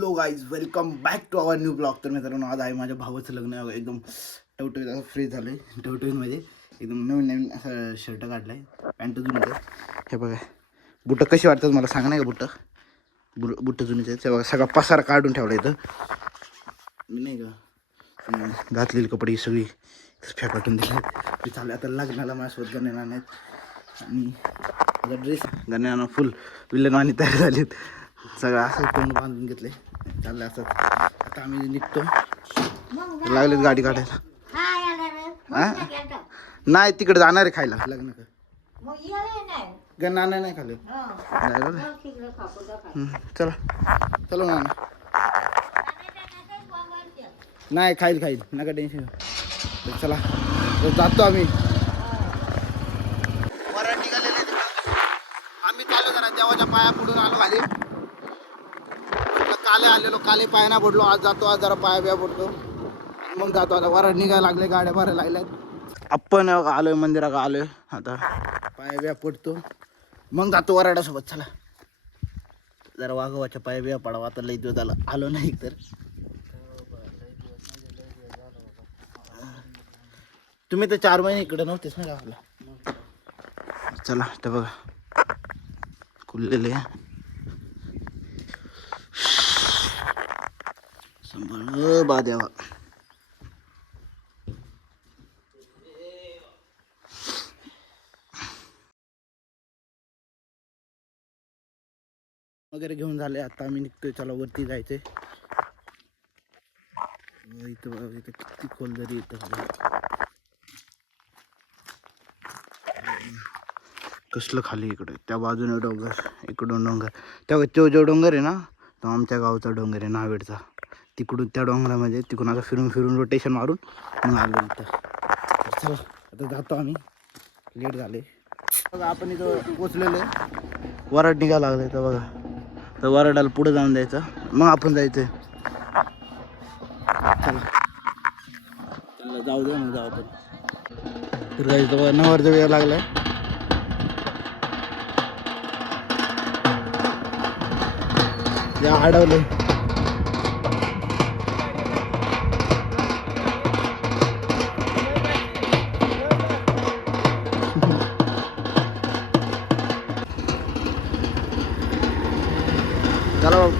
Hello guys, welcome back to our new blog. तर मित्रांनो, आज आहे माझ्या भावाचं लग्न आहे. एकदम टवटवीत असं फ्रेश झालं आहे. टवटवीतमध्ये एकदम नवीन नवीन असं शर्ट काढलं आहे, पॅन्ट जुनं आहे. हे बघा, बुटं कशी वाटतात मला सांगा नाही का. बुटं जुनीचे आहेत. हे बघा, सगळा पसारा काढून ठेवला इथं मी नाही का. घातलेली कपडे सगळी फेकाटून दिले. मी चालले आता लग्नाला माझ्यासोबत गण्याला नाहीत. आणि माझा ड्रेस गण्याला फुल विल्लनवाणी तयार झालीत. सगळं असं तोंड बांधून घेतले. चाललं असं आता आम्ही निघतो. लागलेत गाडी काढायला. नाही, तिकडे जाणार आहे खायला लग्न गणना नाही खाल्ले. चला चलो ना. नाही, खाईल नका टेन्शन. चला जातो आम्ही. आम्ही चालू करा देवाच्या पाया पुढून आलो. खाली काले आलेलो, काले पाय ना पडलो. आज जातो, आज जरा पाया बिया पडतो, मग जातो. आता वराड निघायला लागले, गाड्या भरायला लागल्यात. आपण आलोय मंदिरात आलोय. आता पाया बिया पडतो, मग जातो वराडासोबत. चला जरा वाघवाच्या पाया बिया पडावा. आता लई दिवस झाला आलो नाही. तर तुम्ही तर 4 महिने इकडे नव्हतेच ना गावाला. चला तर बघा खुललेले संभाळ बा देवा. वगैरे घेऊन झाले. आता आम्ही निघतोय. चला वरती जायचंय. इथं किती खोल जरी येतं. कसलं खाली इकडे त्या बाजूने डोंगर, इकडून डोंगर. तेव्हा तो जो डोंगर आहे ना, तो आमच्या गावचा डोंगर आहे, नावेडचा. तिकडून त्या डोंगरामध्ये तिकडून असं फिरून रोटेशन मारून मग आलो इथं. चला आता जातो आम्ही, लेट झाले. बघा आपण इथं पोचलेलो आहे. वराड निघायला लागलं तर बघा. तर वराडाला पुढे जाऊन द्यायचं, मग आपण जायचं. चला त्याला जाऊ दे, मग जाऊ आपण. तर जायचं बघा, नवरचा वेळ लागलाय. या अडवलं. चला बाबू,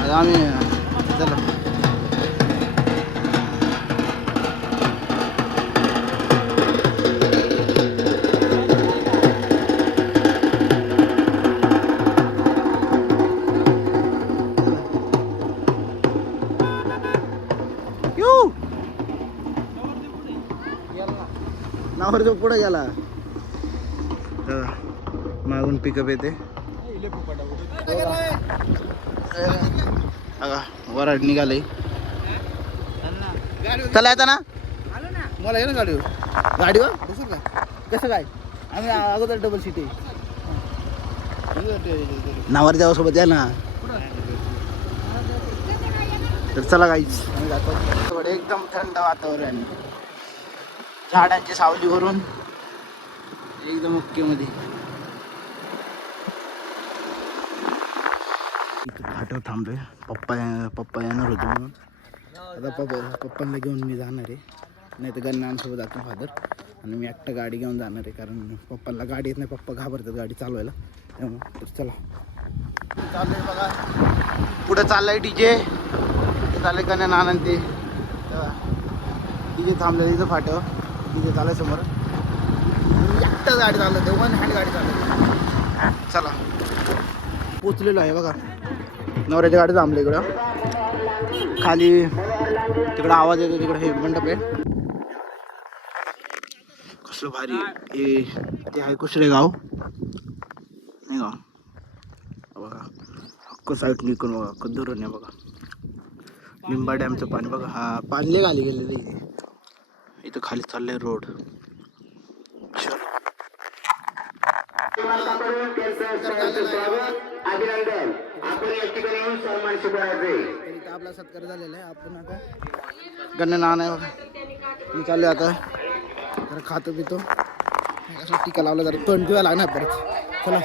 आता आम्ही चला. नावर जो पुढे गेला, मागून पिकअप येते. वराड निघाले. चला येता ना, मला ये ना गाडीवर बसू का. कसं काय, आम्ही अगोदर डबल सीट आहे. नावर देवासोबत या ना. तर चला गाईच, एकदम थंड वातावरण, झाडांची सावली भरून एकदम ओके मध्ये. फाट्यावर थांबलोय. पप्पा येणार होते म्हणून. आता पप्पांना घेऊन मी जाणार आहे. नाही तर गण्णांसोबत जातो फादर, आणि मी एकटा गाडी घेऊन जाणार आहे. कारण पप्पांना गाडी येत नाही, पप्पा घाबरतात गाडी चालवायला. त्यामुळे तर चला चालू आहे बघा. पुढे चाललंय डीजे, चाललंय गण्या आनंद. ते डीजे थांबलं इथं फाट्यावर. डीजे चालय समोर. एकटाच गाडी चालवते, 1 हँड गाडी चालवते. चला पोचलेलो आहे बघा. नवऱ्याची गाडी थांबली इकडं खाली. तिकडं आवाज येतो, तिकडं हे मंडप आहे. कसलं भारी हे. ते आहे कुसरे गाव नाही का बघा. हक्क साईड निघून बघा, कधरून आहे बघा. लिंबा डॅमचं पाणी बघा. हा पाणी खाली गेलेलं. इथं खाली चाललंय रोड. आपला सत्कार झालेला आहे. आपण आता गण्या नाना मी चालू आता जरा खातो पितो. असं टीका लावला जरा तोंड पिवा लागणार परत. चला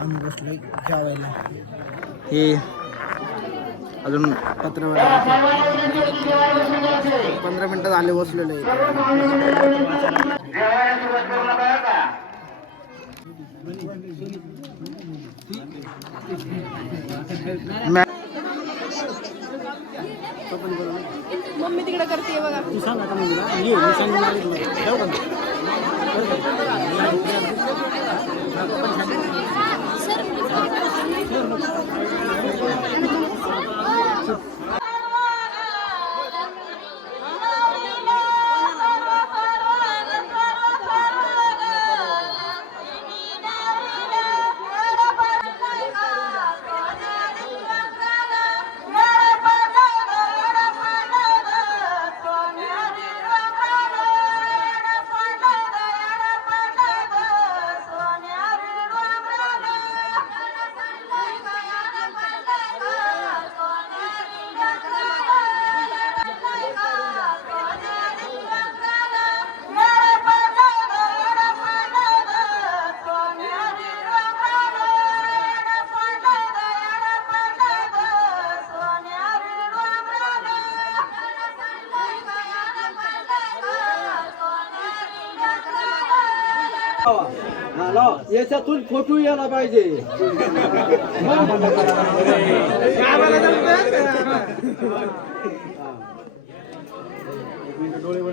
आम्ही बसलोय जेवायला. हे अजून पत्र 15 मिनिटं झाले बसलेलो मम्मी तिकडे करते बघा. तू सांग आता मम्मीला. याच्यातून फोटो यायला पाहिजे.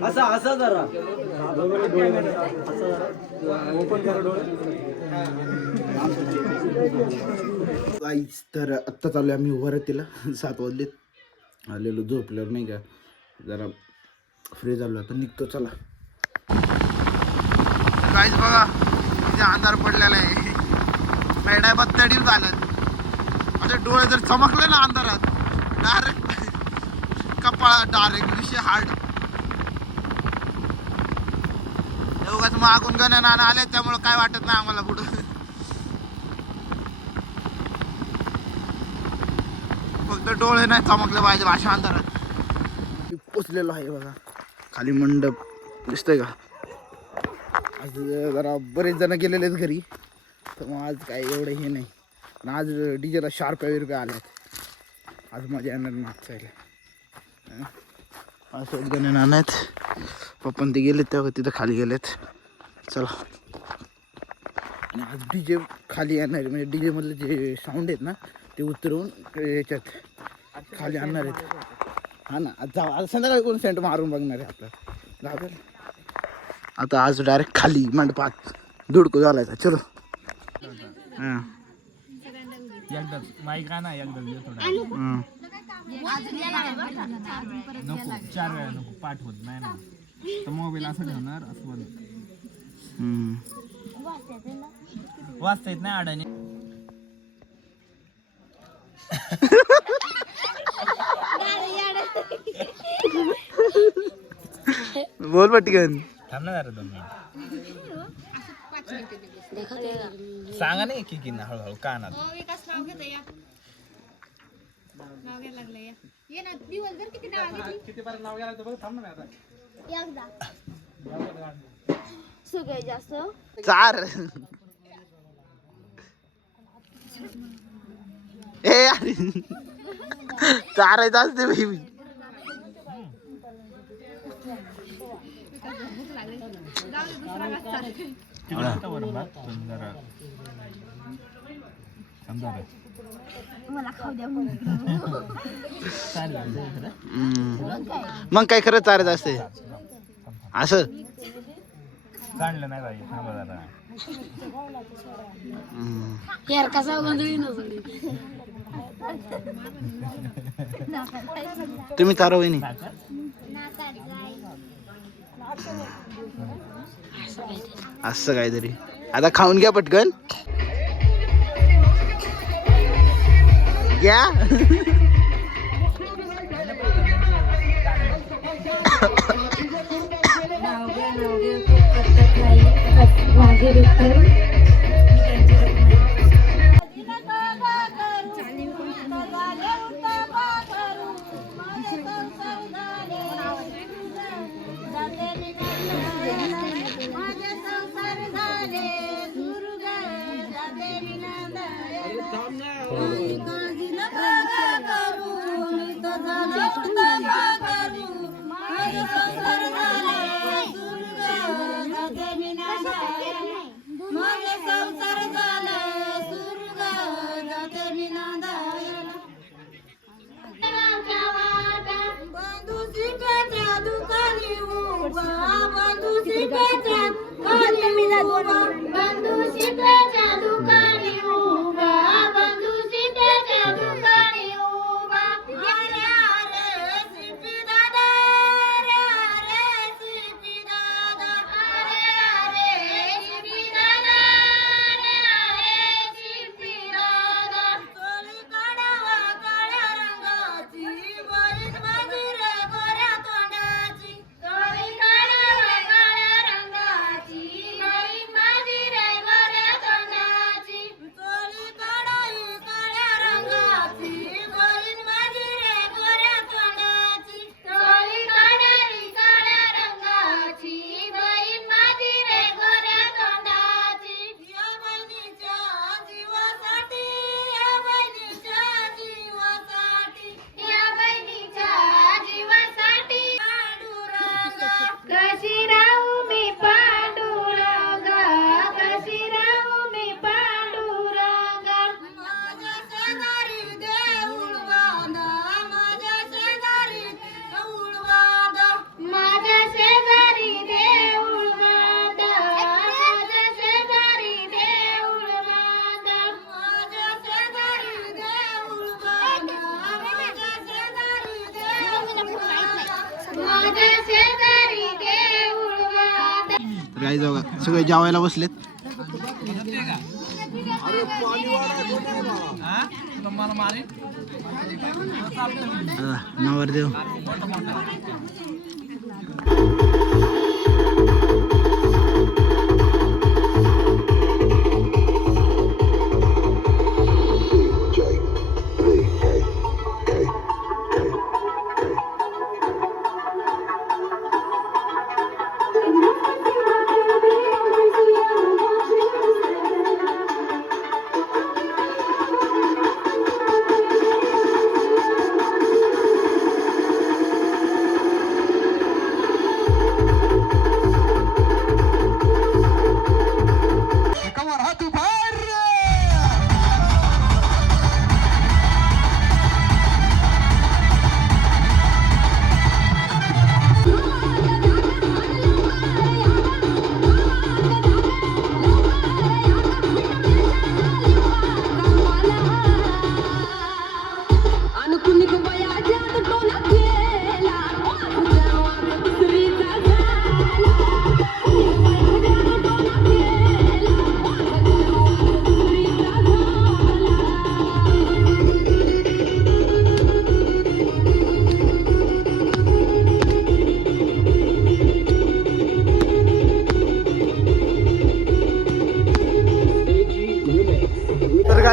असा असा जरा ओपन करा डोळे. तर आत्ता चालू आम्ही वरतीला 7 वाजलेत आलेलो झोपल्यावर नाही का जरा फ्री झालो आता निघतो चला. काहीच बघा तिथे अंधार पडलेला आहे पेड्या बत्तडी झालं माझे डोळे जर चमकले ना अंधारात डायरेक्ट कपाळा डायरेक्ट विषय हार्ड. एवढाच मागून गण नाना आले त्यामुळे काय वाटत नाही आम्हाला पुढं. फक्त डोळे नाही चमकले पाहिजे अशा अंधारात पोचलेलो आहे बघा. खाली मंडप दिसतंय का. आज जरा बरेच जण गेलेले आहेत घरी तर मग आज काय एवढं हे नाही पण आज डीजेला शार्प आल्यात. आज मजा येणार नाचायला. असं गण नाना आहेत पप्पा ते गेलेत तेव्हा तिथं खाली गेलेत चला. आणि आज डीजे खाली येणार म्हणजे डीजे मधले जे साऊंड आहेत ना ते उतरवून याच्यात खाली आणणार आहेत. हा ना आज संध्याकाळी कोण सेंट मारून बघणार आहे आपलं जाऊ. आता आज डायरेक्ट खाली मंडपात धुडको झालायचा चलो. हां एकदाच माईक ना एकदाच नको 4 वेळा नको पाठ होत नाही ना तर मोबाईल असं ठेवणार असं बंद. वाचता येत नाही अडाणी. बोल पटकन थांब ना जरा 2 मिनिट सांगा नाही की ना हळूहळू कानात. किती बार नाव घ्यायला बघ. थांब ना आता सगळे जास्त 4 ए यार 4 असते बाई. मला खाऊ द्या मग काय खरं 4 असते असं काढलं नाही पाहिजे. थांबा जरा यार कसा गोंधळी नसली. तुम्ही तारा वहिनी असं काहीतरी आता खाऊन घ्या पटकन घ्या. कशी राहू मी पांडुरंगा, कशी राहू मी पांडुरंगा. माझ्या शेजारी देऊळ बांधा, माझ्या शेजारी देऊळ बांधा, माझ्या शेजारी देऊळ बांधा, माझ्या शेजारी देऊळ बांधा, माझ्या शेजारी देऊळ बांधा, माझ्या शेजारी देऊळ बांधा, माझ्या शेजारी देऊळ बांधा. तर काय जाऊ सगळे जेवायला बसलेत. नवरदेव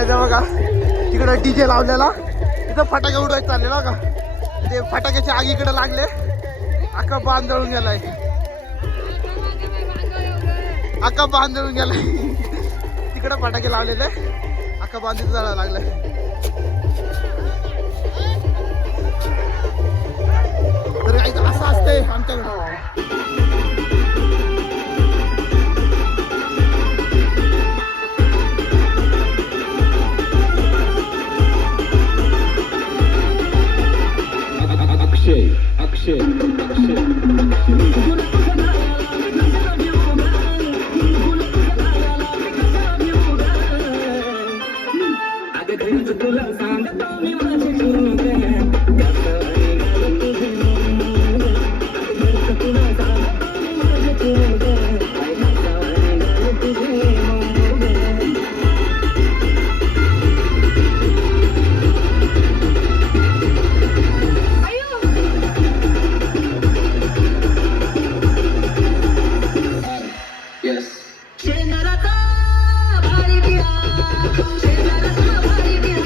बघा तिकडं डीजे लावलेला, तिथं फटाके उडवायला चाललेला का, ते फटाक्याच्या आगीकडे लागले, अख्खा बांध जळून गेलाय, अख्खा बांध जळून गेलाय. तिकडं फटाके लावलेले, अख्खा बांध तिथं जळायला लागलाय. तर काही असं असतंय आमच्याकडं. अक्षय तुला सांगतो मी माझे पूर्ण शेजाराचा भारी बिया, शेजाराचा भारी बिया,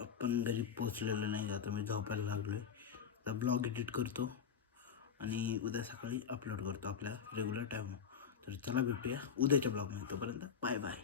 आपण घरी पोचलेलो नाही, आता मी झोपायला लागलोय. आता ब्लॉग एडिट करतो आणि उद्या सकाळी अपलोड करतो आपल्या रेग्युलर टाईम. तर चला भेटूया उद्याच्या ब्लॉगमध्ये. तोपर्यंत बाय बाय.